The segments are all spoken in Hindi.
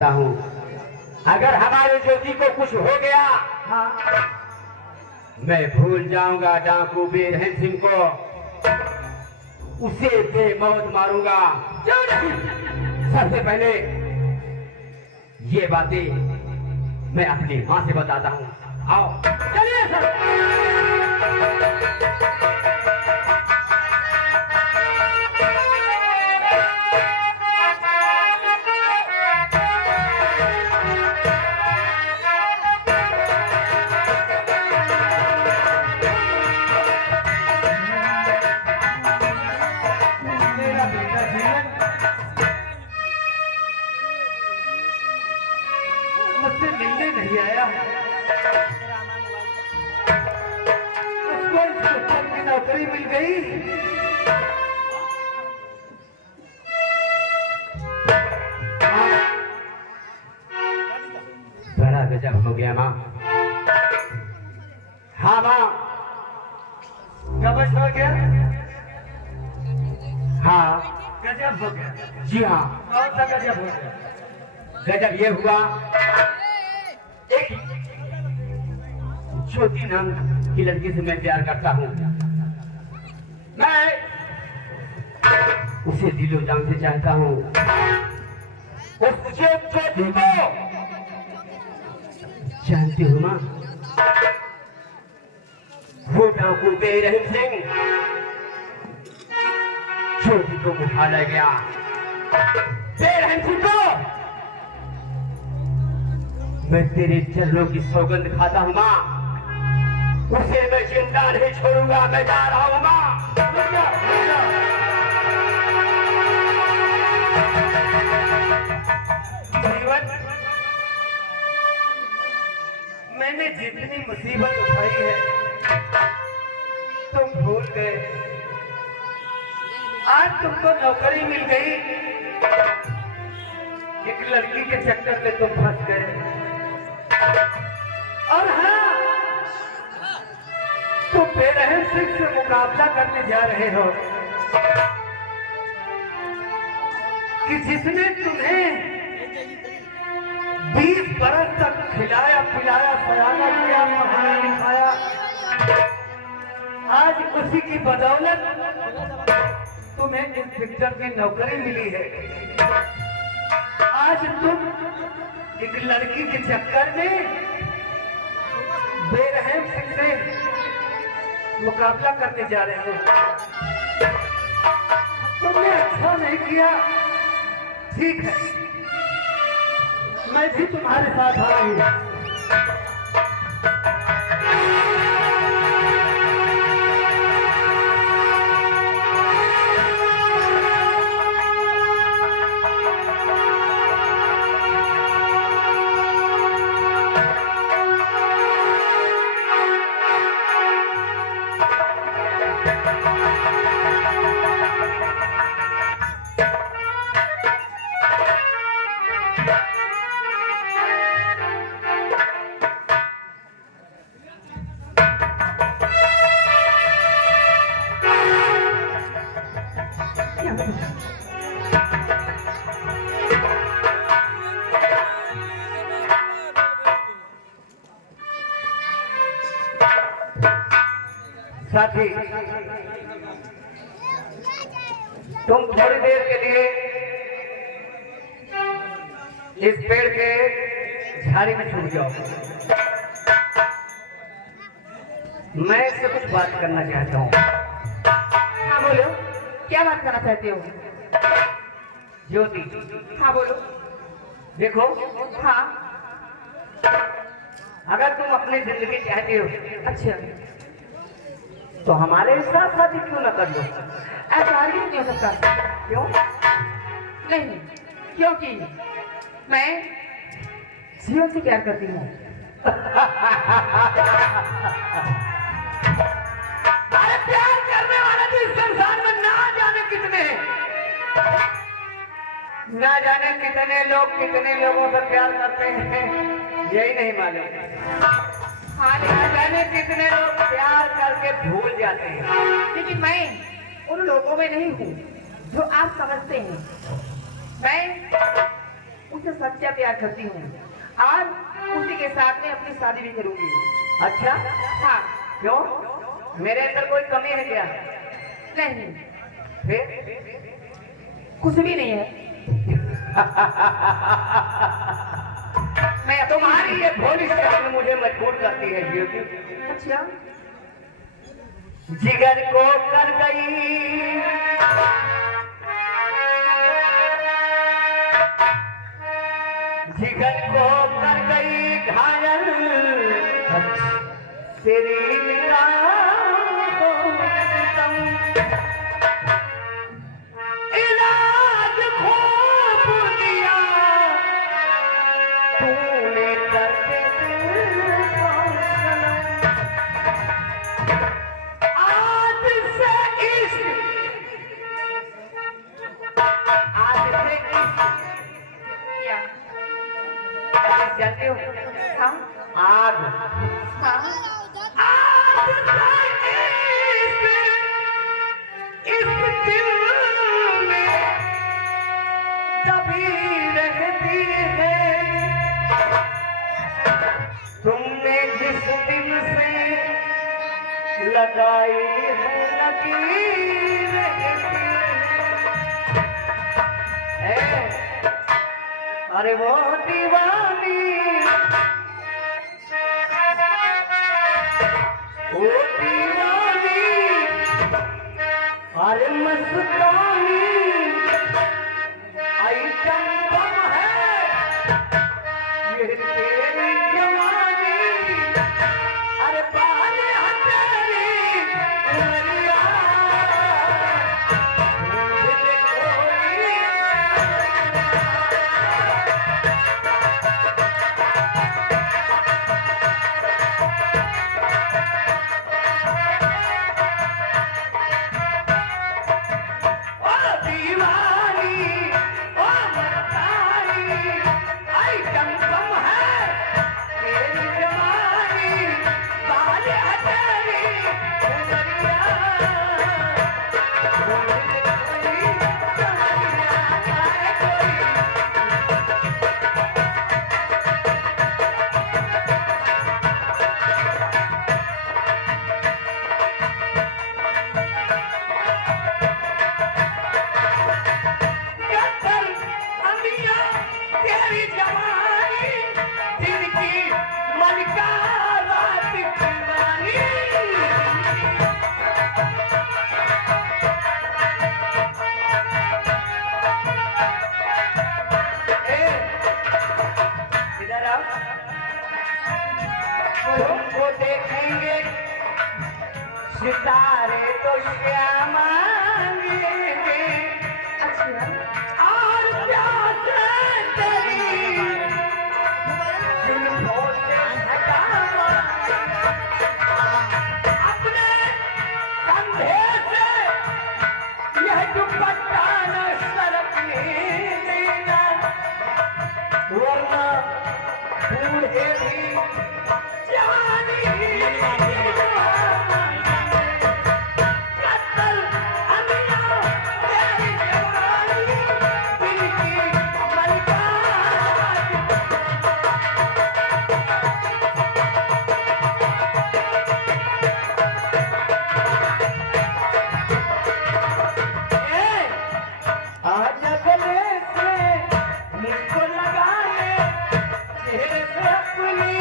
हूँ। अगर हमारे ज्योति को कुछ हो गया, हाँ मैं भूल जाऊंगा डाकू बीरहन सिंह को, उसे बेमौत मारूंगा। क्यों नहीं? सबसे पहले ये बातें मैं अपनी माँ से बताता हूँ। आओ चलिए सर। मेरा बेटा जीवन मुझसे मिलने नहीं आया। उसको इंस्पेक्टर की नौकरी मिल गई। बड़ा गजब हो गया माँ। हाँ माँ। गबस हो गया। हाँ गजब हो गया। जी हाँ, कौन सा गजब हो गया? गजब ये हुआ, एक ज्योति नाम की लड़की से मैं प्यार करता हूँ। मैं उसे दिलो जान से चाहता हूँ। उस ज्योति को जानती हूँ माँ, वो डाकू बीरहन सिंह ज्योति को उठा ले गया। बीरहन सिंह को मैं तेरे चरणों की सौगंध खाता हूँ माँ, उसे मैं जिंदा नहीं छोड़ूंगा। मैं जा रहा हूँ माँ। रुक जा, रुक जा। जीवन, मैंने जितनी मुसीबत उठाई है तुम भूल गए। आज तुमको नौकरी मिल गई, एक लड़की के चक्कर में तुम फंस गए। और हाँ, तुम बेरहम सिंह से मुकाबला करने जा रहे हो कि जिसने तुम्हें 20 बरस तक खिलाया पिलाया सयाना किया पढ़ाया लिखाया, आज उसी की बदौलत तुम्हें इंस्पेक्टर की नौकरी मिली है। आज तुम एक लड़की के चक्कर में बेरहम सिंह से मुकाबला करने जा रहे हो। तुमने अच्छा नहीं किया। ठीक है, मैं भी तुम्हारे साथ आ रही हूँ। साथी, तुम थोड़ी देर के लिए इस पेड़ के झाड़ी में छुप जाओ। मैं इससे कुछ बात करना चाहता हूँ। हाँ बोलो, क्या बात करना चाहते हो? ज्योति, हाँ बोलो। देखो, हाँ अगर तुम अपनी जिंदगी चाहते हो अच्छा, तो हमारे साथ शादी क्यों न कर लो? ऐसा आगे नहीं हो सकता। क्यों? नहीं, क्योंकि मैं जीवन से प्यार करती हूँ। अरे प्यार करने वाला तो इस संसार में ना जाने कितने हैं। ना जाने कितने लोग कितने लोगों से प्यार करते हैं, यही नहीं मालूम। हाँ ना जाने कितने लोग प्यार करके भूल जाते हैं। लेकिन मैं उन लोगों में नहीं हूँ जो आप समझते हैं। मैं उससे सच्चा प्यार करती हूँ। आज उसी के साथ में अपनी शादी भी करूंगी। अच्छा, हाँ। क्यों? मेरे अंदर कोई कमी है क्या? नहीं, फिर कुछ भी नहीं है। मैं तुम्हारी ये भोली शक्ल मुझे मजबूर करती है ज्योति। अच्छा, जिगर को कर गई जिगर को कर गई घायल तेरी निगाहों तुम इलाज खूब दिया तूने करके दिल को सनम। आज से क्या? जानते हो हाँ, आग हाँ। आज से इस दिल में दबी रहती है तुमने जिस दिन से लगाई है लकीर है। अरे वो दीवानी वो दीवानी अरे मस्तानी आई चंदम है ये तेरी जवानी अरे बाले हथेली उमरिया मुझे कोई ओ दीवानी ओ मस्तानी आई चमचम है तेरी जवानी बाले हथेली उमरिया मुझे कोई समरिया आए कोई कत्ल अमिया तेरी जवानी जिनकी मलिका रात दीवानी इधर आओ तुमको देखेंगे सितारे तो श्यामांगे अच्छा, और प्यासे तेरी जुल्फों से हटावा अपने कंधे से यह दुपट्टा न सरकने देना वरना बूढ़े भी जवानी कत्ल अमिया तेरी जवानी दिल की मलिका आज गले से मुझको लगा ले चेहरे पे अपनी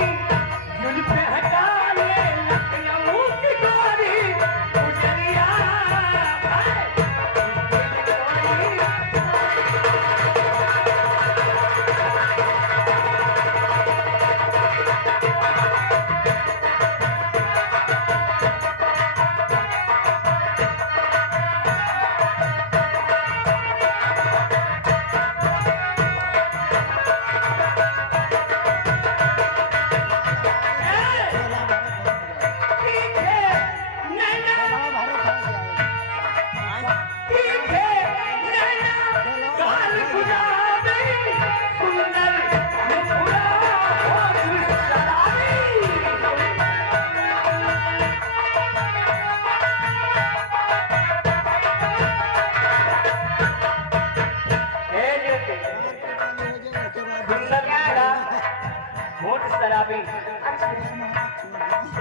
शराबी।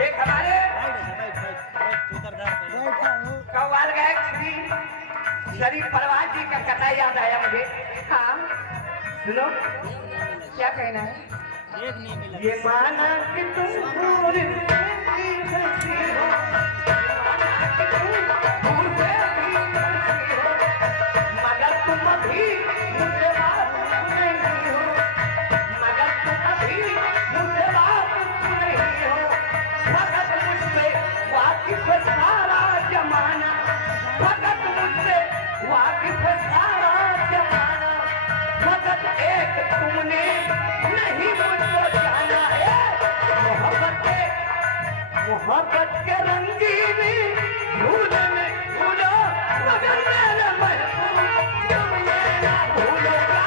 एक हमारे कव्वाल गायक श्री शरीफ परवान जी का कथा याद आया मुझे। हाँ, सुनो, क्या कहना है? ये माना कि तुम दूर से भी हंसी हो, माना कि तुम दूर से भी हंसी हो, मगर तुम अभी मुझसे बात नहीं हो, मगर तुम अभी मुझसे बात नहीं हो। फकत मुझसे वाकिफ है सारा जमाना, फकत मुझसे वाकिफ है सारा जमाना, फकत एक तुमने नहीं मुझको जाना है। मोहब्बत के रंगीनी झूले में झूलो, मगर मेरे महबूब तुम ये ना भूलोगा।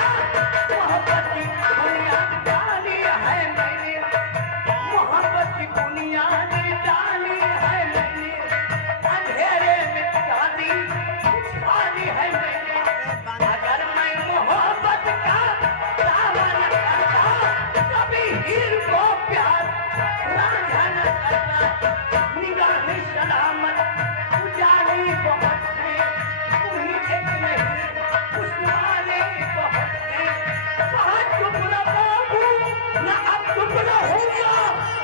मोहब्बत की बुनियाद डाली है मैंने, मोहब्बत की बुनियाद डाली है मैंने, अंधेरे में चांदी छाली है मैंने। अगर मैं मोहब्बत का दावा न करता, कभी हीर को प्यार रांझा न करता। निगाह सलामत उजाली बहुत है, तुम्ही एक नहीं उस वाले बहुत है। कहाँ चुप न बाबू, न अब चुप न होगा,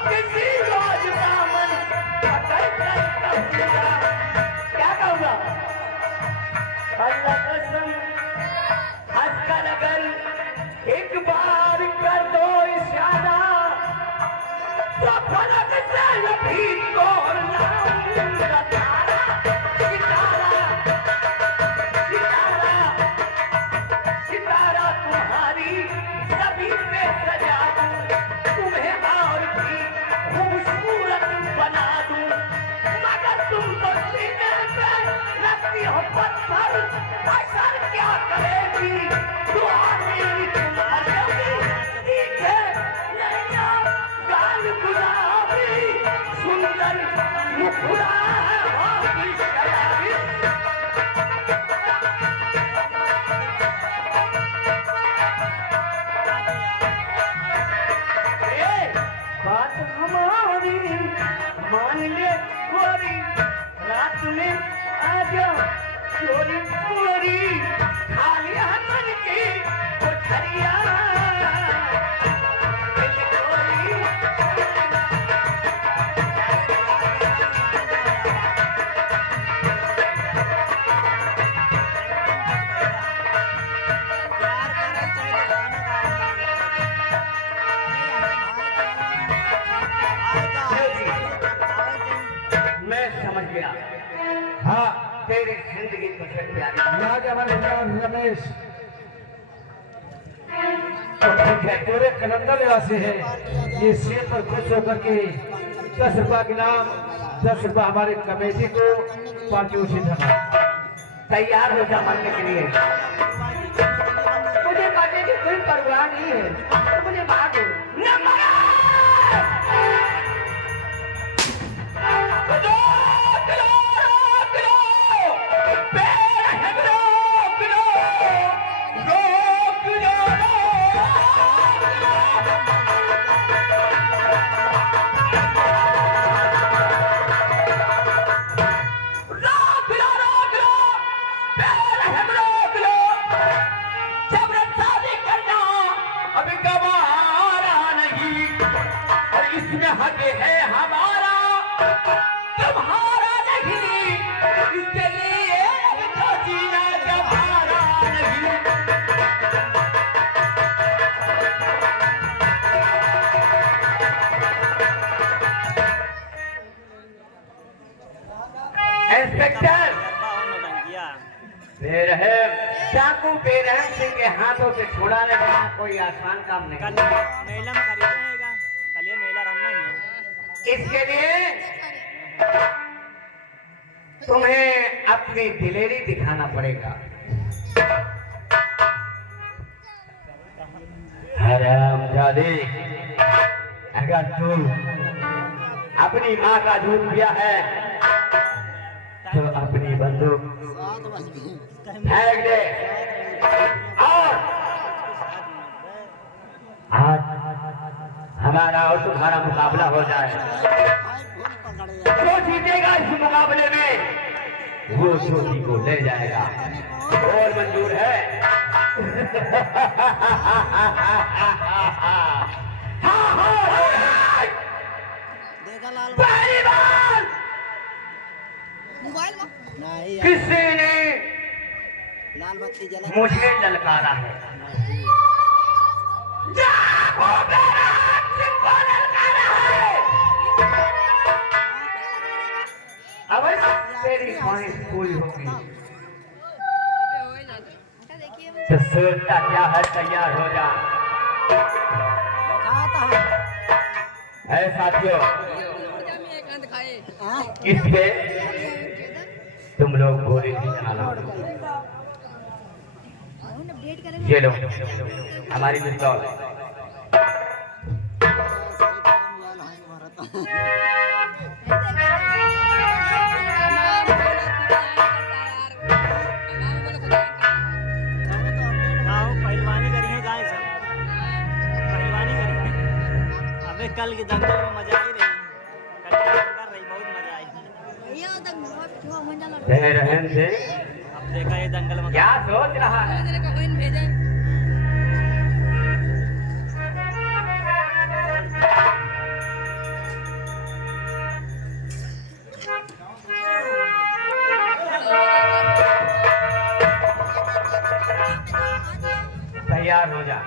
किसी रोज दामन पकड़ कर कहूँगा। क्या कहूँगा? अल्लाह कसम हंस कर अगर एक बार कर दो इशारा, तो फलक से भी तोड़ना तारा। सितारा सितारा सितारा तुम्हारी सभी पे सजा दूं, तुम्हें और भी खूबसूरत बना दूं, मगर तुम तो सीने पे रखती हो पत्थर, असर क्या करेगी दुआ मेरी तुम्हारी। ठीक है नैया गाल गुलाबी, सुंदर मुखड़ा है होगी शराबी। बात हमारी मान ले गोरी, रात में आजा चोरी चोरी, खाली मन की कोठरिया दिल चोरी। मैं समझ गया, हाँ, तेरी जिंदगी तुझे प्यारी। यहाँ के हमारे जवान रमेश तो ठीक है, पूरे कलंदर निवासी है। ये सेब पर खुश होकर के 10 रुपया के नाम 10 रुपया हमारे कमेटी को पारितोषिक देना। तैयार हो जा मरने के लिए। मुझे मरने की कोई परवाह नहीं है, तो मुझे मार दो। न मरा! रोक लो, रोक लो! बेरहम रोक लो! रोक लो, रोक लो, रोक लो! बेरहम रोक लो! जबरन शादी करना अभी गवारा नहीं, और इसमें हक है हमारा तुम्हारा नहीं, इसके लिए अब तो जीना गवारा नहीं। इंस्पेक्टर बेरहम चाकू बेरहम सिंह के हाथों से छुड़ाने का कोई आसान काम नहीं। मेला में खरीदेगा, कल ये मेला रहना ही है। इसके लिए तुम्हें अपनी दिलेरी दिखाना पड़ेगा। हरामजादे, अगर तू अपनी माँ का दूध पिया है तो अपनी बंदूक फेंक दे और आज हमारा और तुम्हारा मुकाबला हो जाए। जो जीतेगा इस मुकाबले में वो चोटी को ले जाएगा। और मंजूर है? पहली बार किसी ने लाल बत्ती जला मुझे ललकारा है। अवश्य तेरी ख्वाहिश पूरी होगी। तो सोचता क्या है, तैयार हो जा। साथियों, इस पे तुम लोग गोली नहीं चलाना। ये लो हमारी पिस्तौल। पहलवानी करी है गाय सब, पहलवानी करी है। अबे कल के दंगल में मजा आई रही, कल कर रही, बहुत मजा आई। रहन से अब देखा ये दंगल में क्या सोच रहा है? तैयार हो जा।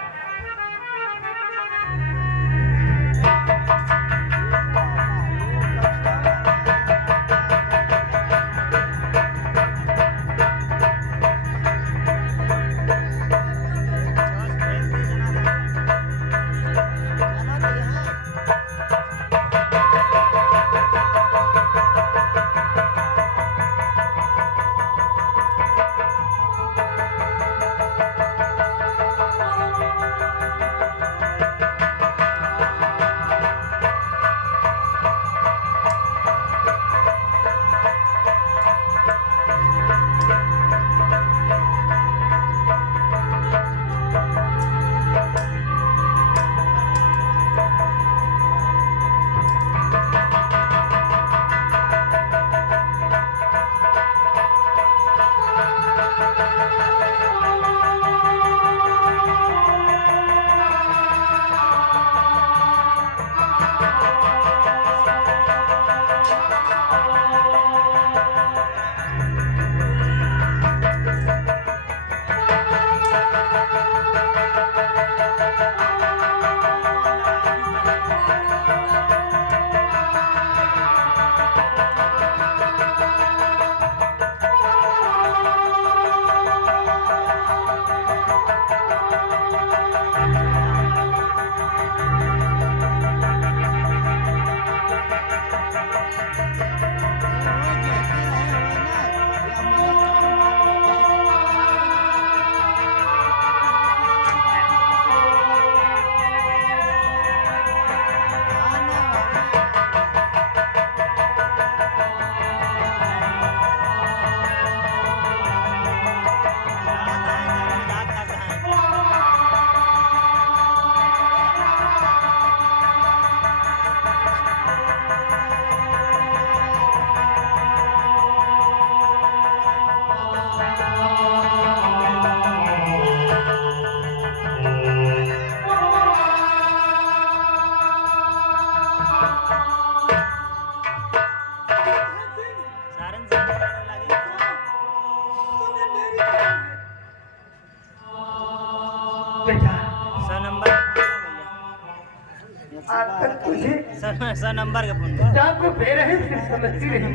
सर नंबर का फोन को बेरहम से समझती रही।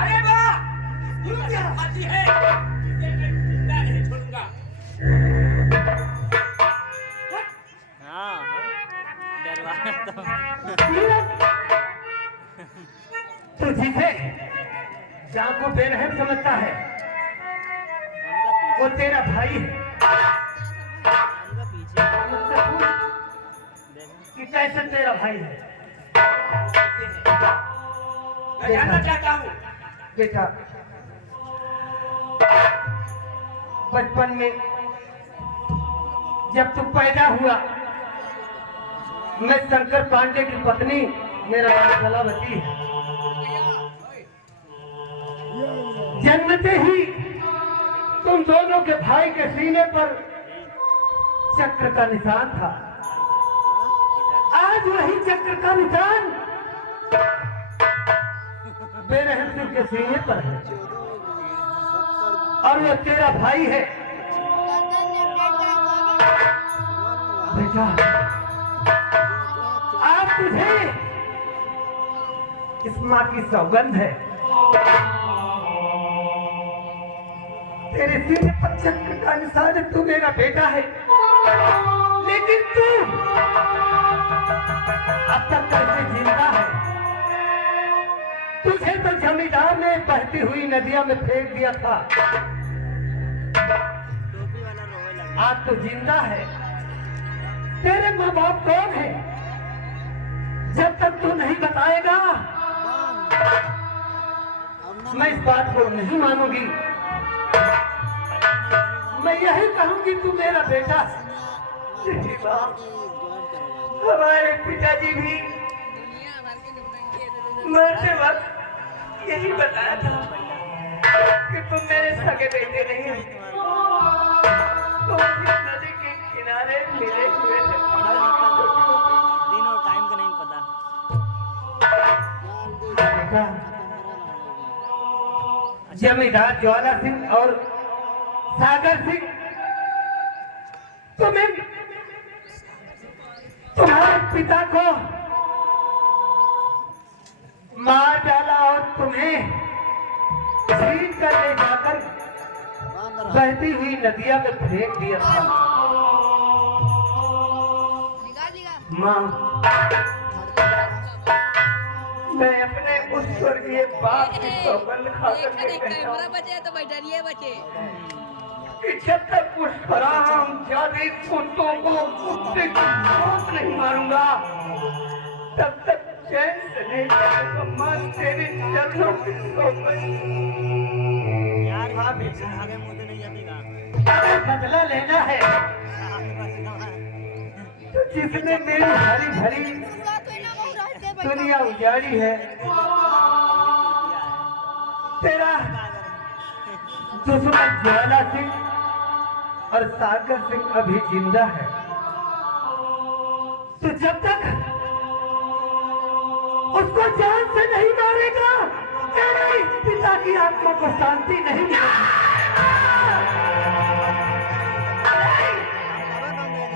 अरे वाह, ये क्या बात है? जिंदा नहीं छोड़ूंगा। हाँ डरवाना तो जीते जान को बेरहम समझता है, वो तेरा भाई है। कि कैसे तेरा भाई है? मैं जानना चाहता हूँ। बेटा, बचपन में जब तू पैदा हुआ मैं शंकर पांडे की पत्नी, मेरा नाम कलावती है। जन्मते ही तुम दोनों के भाई के सीने पर चक्र का निशान था। आज वही चक्र का निशान बेरहम सिंह के सीने पर है और वो तेरा भाई है। बेटा, आज तुझे इस माँ की सौगंध है, तेरे सीने पर चक्र का निशान है, तू मेरा बेटा है। लेकिन तू अब तक कैसे जिंदा है? तुझे तो जमींदार ने बहती हुई नदियों में फेंक दिया था, टोपी वाला रोवे लगा। आज तो जिंदा है। तेरे माँ बाप कौन है? जब तक तू नहीं बताएगा मैं इस बात को नहीं मानूंगी। मैं यही कहूंगी तू मेरा बेटा। हमारे पिताजी भी मरते वक्त यही बताया था कि तुम मेरे सगे बेटे नहीं हो। तुम इस नदी के किनारे मिले हुए थे। दिन और टाइम का नहीं पता। बेटा, जमींदार ज्वाला सिंह और सागर सिंह तुम्हारे पिता को मार डाला और तुम्हें छीन कर ले जाकर बहती हुई नदिया में फेंक दिया था। माँ, मैं अपने उस स्वर्गीय बाप की सौगंध खाकर के कहता हूँ बचे तो बैठिए बचे कि जब तक उस हराम जाति कुत्तों को कुत्ते की मौत नहीं मारूंगा तब तक चैन से नहीं जाऊंगा। मां, तेरे चरणों की सौगंध। यार हाँ आगे बेटा, मुझे नहीं जातेगा। अगर बदला लेना है आपके पास इतना है। तो जिसने मेरी हरी भरी दुनिया उजाड़ी है, तेरा दुश्मन ज्वाला सिंह और सागर सिंह अभी जिंदा है। तो जब तक उसको जान से नहीं मारेगा तेरे पिता की आत्मा को शांति नहीं मिलेगी।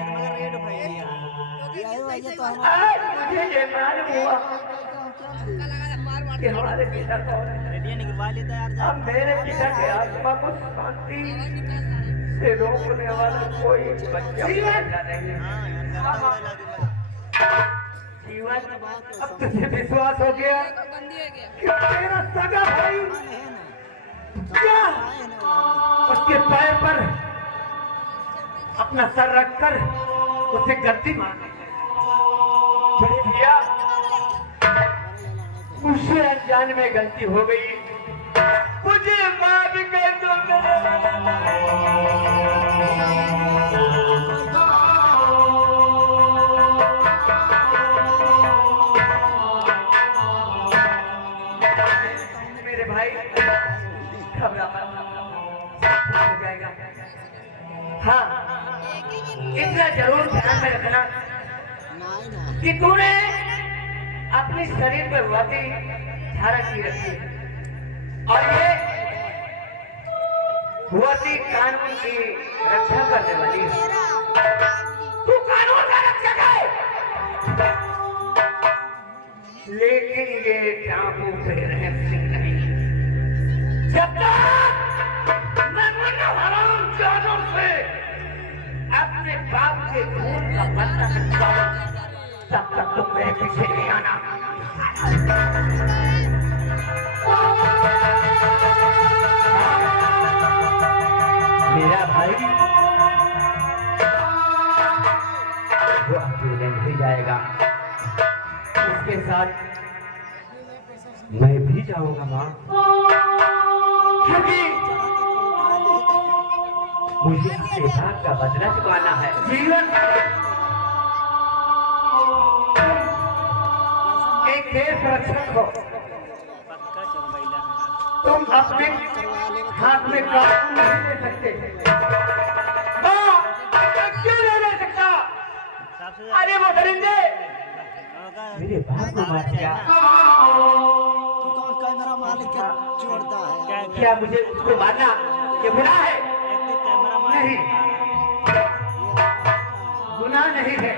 मगर रेड उठाई दिया। यही वजह तो हम आज मुझे ये मालूम हुआ कि हमारे पिता कौन है। रेडियो निकलवा लेता यार। जा। अब मेरे पिता के आत्मा को शांति से रोकने वाला कोई बच्चा पैदा नहीं है। हाँ यार, करता हुआ लगे। जीवन, अब तुझे विश्वास हो गया कि तेरा सगा भाई क्या उसके पैर पर अपना सर रखकर उसे गलती मारने बड़े भैया, मुझसे अनजान में गलती हो गई, मुझे माफ कर दो। मेरे भाई, घबरा मत, हो जाएगा। हाँ, इतना जरूर ध्यान में रखना नहीं ना कि तूने अपने शरीर पर वाकई धारण की रखी है और ये हुआती कानून की रक्षा करने वाली है। तू कानून का रक्षक है, लेकिन ये टापू पे रहम सिंह नहीं। जब तक मैं उन हराम जानों से अपने बाप के खून का बदला सकता हूं, तब तक तुम मेरे पीछे नहीं आना। मेरा भाई वो अकेले नहीं जाएगा, उसके साथ मैं भी जाऊंगा माँ, क्योंकि मुझे अपने बाप का बदला चुकाना है। जीवन केस रक्षक हो, पक्का चल बैला तुम अपने करवा ले हाथ में कानून नहीं ले सकते। हाँ, क्यों नहीं ले सकता? सबसे अरे वो दरिंदे मेरे बाप को मार दिया तू कौन कैमरा मालिक के जोड़ता है क्या क्या मुझे उसको मारना ये गुनाह है? एक तो कैमरा मार नहीं, गुनाह नहीं है,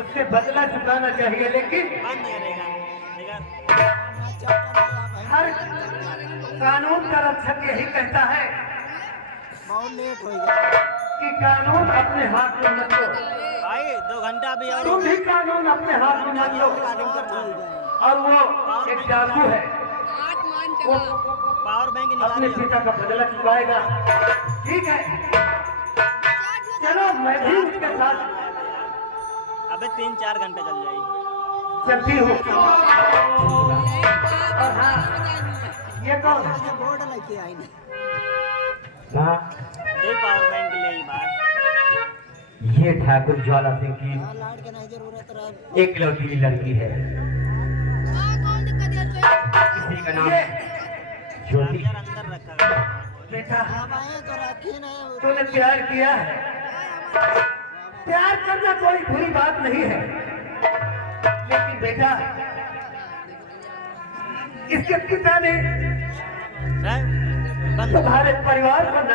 उससे बदला चुकाना चाहिए, लेकिन बंद करेगा निगार हर कानून का रक्षक यही कहता है बहुत लेट हो गया कि कानून अपने हाथ में मत लो। भाई 2 घंटा भी और तुम भी कानून अपने हाथ में मत लो। रिकॉर्डिंग कर भूल गए और वो एक डाकू है, वो पावर बैंक अपने निकाल पिता का बदला चुकाएगा। ठीक है, चलो मैं भी उसके साथ अबे 3-4 घंटे चल जाएगी चलती हूँ। और हाँ, ये कौन है? मुझे बोर्ड लेके आई ना हाँ, दे पावर बैंक ले ही बाहर ये ठाकुर ज्वाला सिंह की हाँ, लाइट के नहीं जरूरत रहा एकलौती लड़की है, इसी का नाम ज्योति। चार्जर अंदर रखा गया बेटा, हम आए तो रखे नहीं तूने प्यार किया है, प्यार करना कोई बुरी बात नहीं है, लेकिन बेटा इसके पिता ने सर बंद तुम्हारे परिवार को